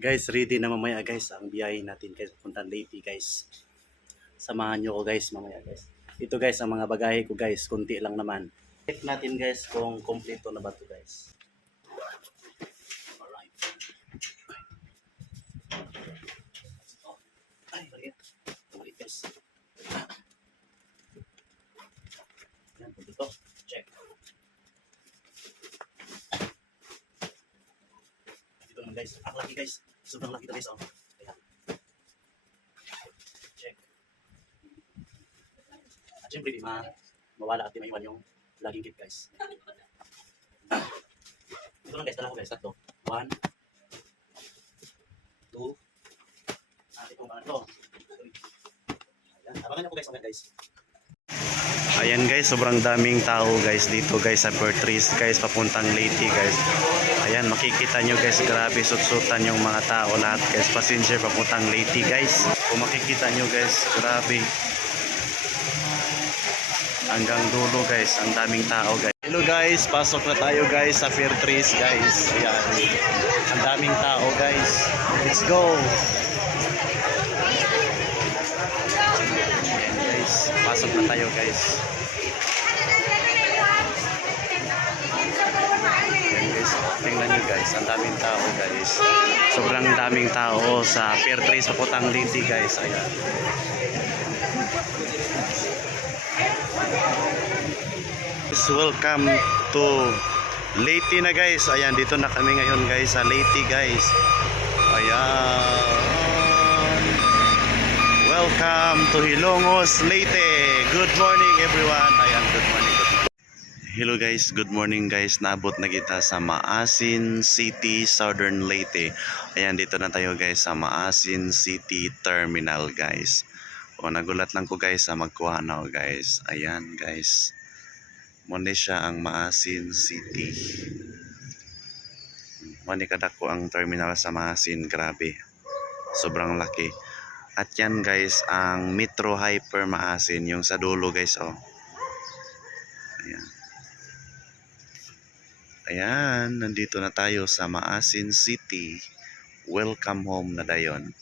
Guys, ready na mamaya guys ang biyahe natin guys pupunta Leyte guys. Samahan nyo ko guys mamaya guys. Ito guys ang mga bagahe ko guys, konti lang naman. Check natin guys kung kompleto na ba ito guys. Alright. Ay, maliit. Maliit guys. Yan, kompleto. Check. Dito naman guys. Ang laki guys. Sobrang laki ito guys. Oh. Ayan. Check. At syempre di mawala at di maiwan yung laging kit guys. Ito lang guys. Dala ko guys. Tatlo. 1 2 ito mga ito. Ayan. Abangan nyo po guys. Guys. Ayan guys, sobrang daming tao guys dito guys sa Pertris guys papuntang Leyte guys. Ayan, makikita nyo guys, grabe sutsutan yung mga tao lahat guys, passenger papuntang Leyte guys. Kung makikita nyo guys, grabe. Hanggang dulo guys, ang daming tao guys. Hello guys, pasok na tayo guys sa Pertris guys. Ayan, ang daming tao guys. Let's go! Ayan guys, pasok na tayo guys. Tingnan nyo guys, ang daming tao guys. Sobrang daming tao sa Pertris papuntang Leyte guys. Ayan. Welcome to Leyte na guys. Ayan, dito na kami ngayon guys sa Leyte guys. Ayan. Welcome to Hilongos, Leyte. Good morning everyone. Ayan, good morning. Hello guys, good morning guys. Naabot na kita sa Maasin City, Southern Leyte. Ayan, dito na tayo guys sa Maasin City Terminal guys. O nagulat lang ko guys sa magkuha na guys. Ayan guys. Muna siya ang Maasin City. Muna kadako ang terminal sa Maasin, grabe. Sobrang laki. At yan guys ang Metro Hyper Maasin, yung sa dulo guys oh. Ayan. Ayan, nandito na tayo sa Maasin City. Welcome home na dayon.